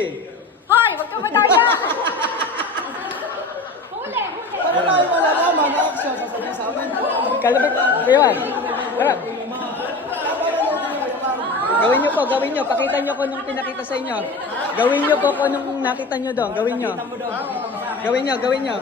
Hoy, wag ka madaya! Huli! Paano tayo malalaman na action sasabihin sa amin? Kalabit, Kuya. Tara. Gawin nyo po, gawin nyo. Pakita nyo ko nung pinakita sa inyo. Gawin nyo po kung anong nakita nyo doon. Gawin nyo. Gawin nyo, gawin nyo.